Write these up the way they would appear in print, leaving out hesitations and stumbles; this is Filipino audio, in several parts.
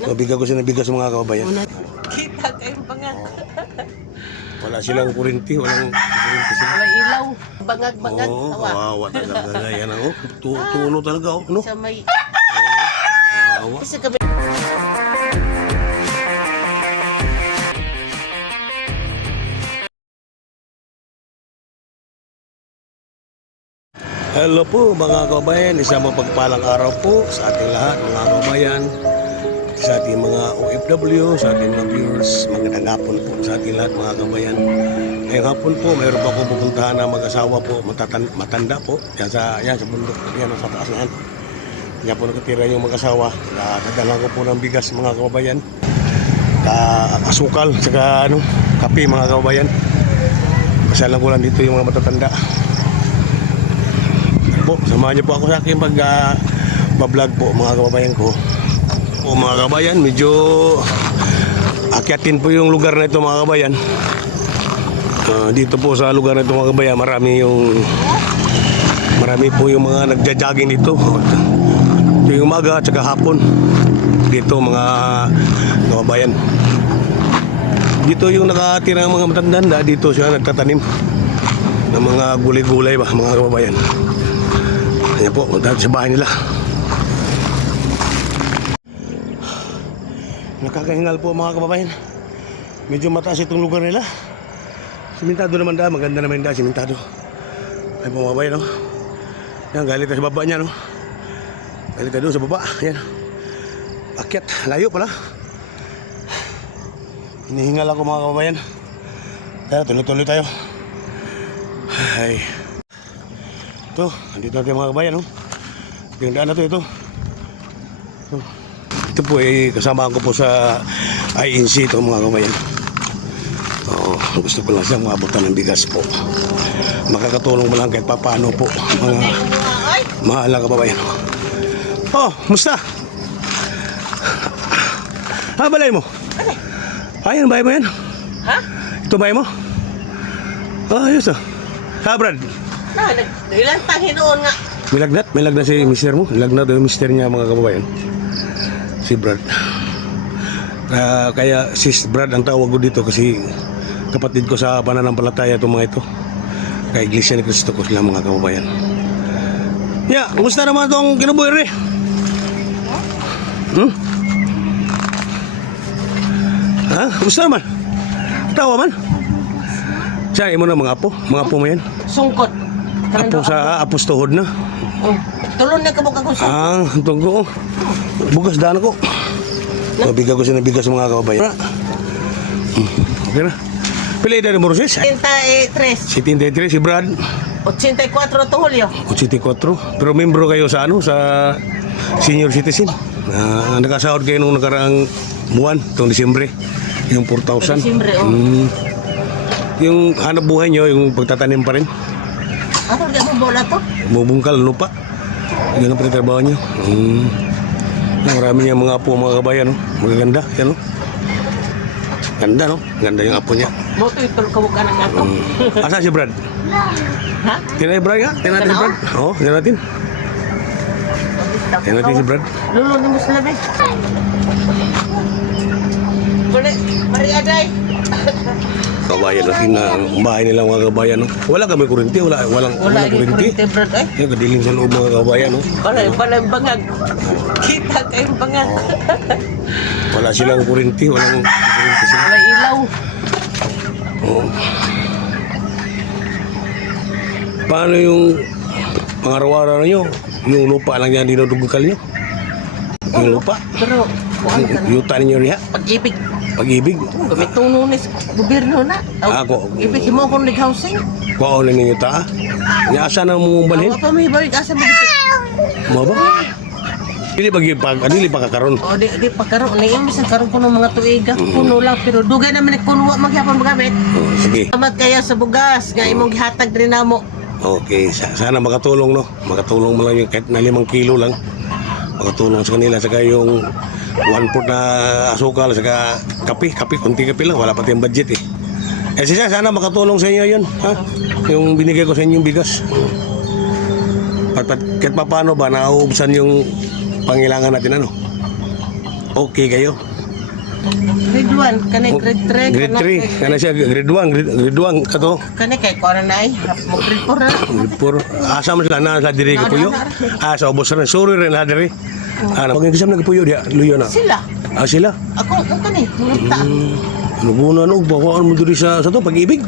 Mabiga ko siya ng bigas mga kababayan. Kita kayong bangag. Wala silang kurinti, walang kurinti sila. Wala ilaw. Bangag-bangag. Oo, Tawa. kawawa talaga. Yan oh. Tuno talaga oh. No? Sa may... Kawawa. Isa kami. Hello po mga kababayan, isang mapagpalang araw po sa ating lahat mga kababayan, sa ating mga OFW, sa ating mga viewers. Magandang hapon po sa ating lahat mga kababayan. Ngayong hapon po, mayroon pa akong pupuntahan na mag-asawa po, matanda po. Yan sa bundok, yan sa taas yan. Yan po nakatira yung mag-asawa. Nadalang ko po ng bigas mga kababayan. Asukal, saka kape mga kababayan. Pasalan ko lang dito yung mga matatanda. Samahan niyo po ako sa aking pag-vlog po mga kababayan ko. O mga kababayan, medyo akyatin po yung lugar na ito mga kababayan. Dito po sa lugar na ito mga kababayan, marami po yung mga nagja-jogging dito. Ito yung umaga at saka hapon dito mga kababayan. Dito yung nakatira ng mga matandanda, dito siya nagtatanim ng mga gulay-gulay ba mga kababayan. Ayan po, punta sa bahay nila. Nakakahingal po mga kababayan. Medyo mataas itong lugar nila. Simentado naman da, maganda naman da, simentado. Ay po mga kababayan, no? Yan, galit sa baba niya, no? Galit doon sa baba, yan. Akyat, layo pala. Hinihingal ako mga kababayan. Kaya tuloy-tuloy tayo. Ay. Ito, andito natin mga kabayan, no? Yung daan na ito. Ito po kasama ko po sa INC ito mga kabayan. Gusto ko lang siyang maabutan ng bigas po. Makakatulong mo lang kahit paano po mga mahal na kababayan. Oh, musta? Balay mo? Ayan, bahay mo yan? Ha? Ito bahay mo? Ayos ah. Brad? Ilan Panginoon nga. May lagnat si mister mo. Lagnat yung mister niya mga kababayan. Si Brad. Kaya sis Brad ang tawag ko dito kasi kapatid ko sa pananampalataya itong mga ito. Kaya Iglesia ni Cristo ko sila mga kababayan. Kumusta naman itong kinubuhay rin? Kumusta naman? Tawa man? Siya, imo na mga apo? Mga apo mo yan? Sungkot. Apo sa apostohod na? Tulon na kabuk ako sungkot. Tunggo. Bugas daan ako. Mabiga ko siya ng bigas mga kababayan. Okay na. Pila edad mo Roses? 73. 73 si Brad. 84 to Julio. 84. Pero membro kayo sa sa senior citizen. Nakasahod kayo nung nakaraang buwan, itong Disyembre. Yung 4,000. Disyembre, Yung hanap buhay nyo, yung pagtatanim pa rin. Ako rin mo bola to? Bubungkal, lupa. Yan ang pinatrabaho nyo. Marami niya mga apo, mga kabayan. Magaganda. Yan, no? Ganda, no? Ganda yung apo niya. Moto ito kabuk ka ng ato. Asa si Brad? Ha? Tinay Brad nga? Tinay natin si Brad? Oo, tinay natin. Tinay natin si Brad. Lulu ni Muslim eh. Boleh, mari aday. Kabayan natin na ang bahay nila mga kabayan, no? Wala kami kurinti, walang kurinti. Brad eh. Yan, kadilim sa loob mga kabayan, no? Balay bangag. Kita kayong bangag. Wala silang kurinti, walang kurinti sila. Wala ilaw. Paano yung pangaraw-araw nyo? Yung lupa lang yan dinudugukal nyo? Yung lupa? Pero, Yuta ninyo riha? pag-ibig. Pag-ibig? Gamitunong ni gobyerno na. Ako. Ibig mo kung nag-housing. Kuha na ninyo ta? Asa na mong balhin? Ako pa may balik asa mo dito. Mo ba? Dili pa kakaroon. O di pagkaroon na yung bisan karoon ko ng mga tuiga. Puno lang pero dugay naman nagpuno maghapon magamit. Sige. Salamat kaya sa bugas nga imong gihatag rin namo. Okay, sana makatulong, no? Makatulong mo lang yung kahit na 5 kilo lang. Makatulong sa kanila. Saka yung 1/4 na asukal. Saka kape, konti kape lang. Wala pati yung budget eh. Sana makatulong sa inyo yun. Ha? Yung binigay ko sa inyong bigas. Kahit pa paano ba nauubsan yung pangailangan natin, ano? okay kayo. Grade 1, kanay grade 3. Grade 3, kana siya grade 1, grade 1 kato. Kanay kay ko na ay. Mo grade 4 na. Grade 4. Asa man sila na sa diri ko puyo. Sa ubos rin. Sorry rin ha diri. Pag nagkasam nagpuyo diya, luyo na. Sila. Sila. Ako kanay, ngita. Lubuna no, bawaan mo diri sa to pag-ibig.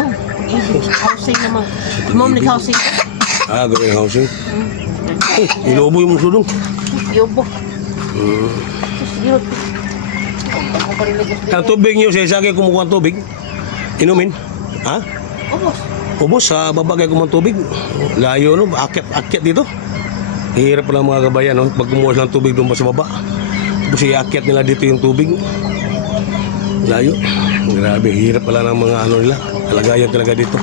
Oh, housing naman. Mom ni housing. Gawin housing. Ilobo yung sudong. Yobo. Yun. Ang tubig niyo, sa kayo kumukuha ng tubig? Inumin? Ha? Ubos. Ubos, sa baba kayo kumuha ng tubig? Layo, no? Akyat dito. Hirap pala mga kabayan, no? Pag kumuha ng tubig doon pa sa baba. Tapos iakyat nila dito yung tubig. Layo. Grabe, hirap pala ng mga ano nila. Kalagayan talaga dito.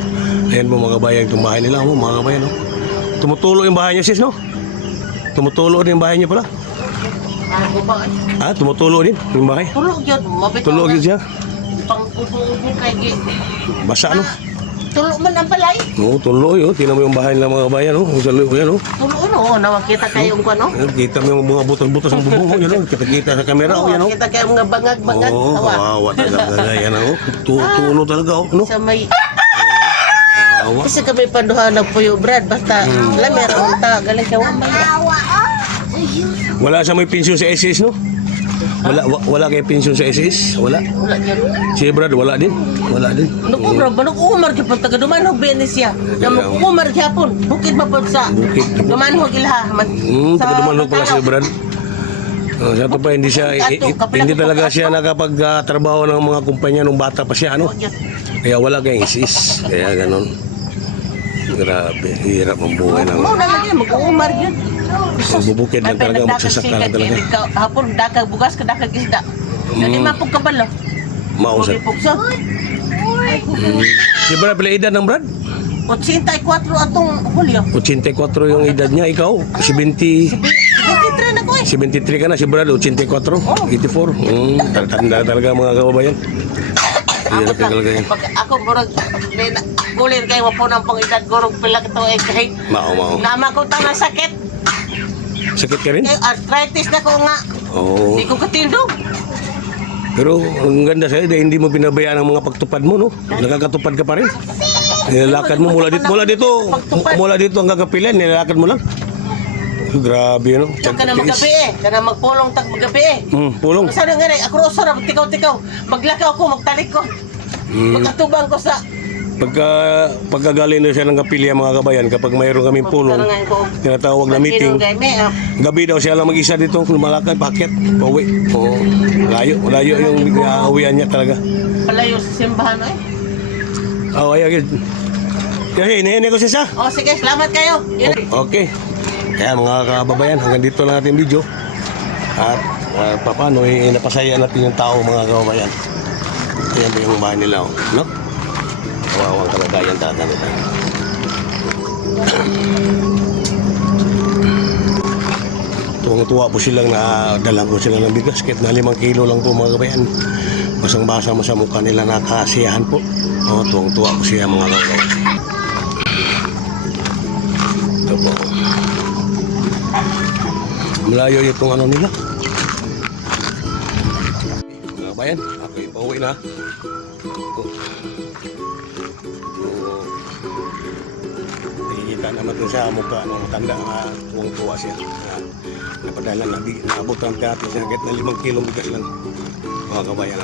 Ayan po mga kabayan, itong bahay nila, oh, mga kabayan, no? Tumutulo yung bahay niya, sis, no? Tumutulo din yung bahay niya pala. Tumutulo din yung bahay. Tulog yun. Tulog yun siya. Pang-ubo-ubo kay Gi. Basa, no? Tulog man ang balay. Oo, tulo yun. Tingnan mo yung bahay nila mga kabayan, no? Ang salo yan, no? Tulog no. Nakita kayo ko no. Kita mo yung mga butas-butas ng bubong mo, yun, no? Kita sa kamera, oh, yan, no? Kita kayo mga bangag-bangag. Oo, kawawa talaga yan, no? Tulo talaga, oh, no? Sa may Kawawa. isa kami panduhan ng puyo Brad. Basta alam meron ta. Galing ka wamay. Wala sa may pensyon sa SS, no? Wala kay pensyon sa SS? Wala. Wala yun. Si Brad, wala din. Wala din. Nagkumar ba? Nagkumar ka pag taga-dumanhog Venecia. Nagkumar hapon. Bukid ba po sa Bukid. dumanhog ilha. Taga-dumanhog pala si Brad. Sa ito pa, hindi talaga siya nakapag-trabaho ng mga kumpanya nung bata pa siya, ano? Kaya wala kayong SS. Kaya ganon. Grabe, hirap ang buhay ng... Oo na lagi, mag-uumar yun. Magbubukid lang talaga, magsasaka lang talaga. Hapon, dakag bugas ka, dakag isda. Dali mapog kabalo. Mausap. Pugso. Si Brad, pala edad ng Brad? 84 atong Julio. 84 yung edad niya, ikaw? 70... 73 na ko eh. 73 ka na, si Brad, 84, 84. Tanda talaga mga kababayan. Hirap yung talaga yan. Pag ako murag kulir kayo mo ng pangedad gurog pila kito eh kay Mao. nama ko tang sakit. Sakit ka rin? Kay arthritis na ko nga. Oo. Di ko katindog. Pero ang ganda sa'yo, dahil hindi mo pinabayaan ang mga pagtupad mo, no? Nakakatupad ka pa rin. Nilalakad mo mula dito hanggang kapilan, nilalakad mo lang. Grabe, no? Kana magabi eh. Kana magpulong tag magabi eh. Pulong. Sana nga ako usara tikaw-tikaw. Maglakaw ko, magtalik ko. Magkatubang ko sa Pagkagaling na siya ng kapilya mga kabayan, kapag mayroon kaming pulong, tinatawag na meeting, gabi daw siya lang mag-isa dito, lumalakad, paket, pauwi. Oo. Layo yung uwian niya talaga. Palayo sa simbahan eh. Oo, ayun. Kasi hinihingi ko siya. Oh, sige, salamat kayo. Okay. Kaya mga kababayan, hanggang dito lang natin video. At paano, napasaya natin yung tao mga kababayan. Ayan ba yung bahay nila, no? Kawawang kalagayan talaga nila. Tuwang-tuwa po silang dalang ko sila ng bigas. Kahit na 5 kilo lang po mga kababayan. Basang-basa mo sa mukha nila, nakasiyahan po. Tuwang-tuwa po siya mga kababayan. Ito po. Malayo itong ano nila. Mga bayan, ako yung pauwi na. Nakikita naman ito sa mukha ng matanda na tuwang-tuwa siya. Napadala na naabot ang teatro siya kahit na 5 kilong bigas lang. Mga kabayan.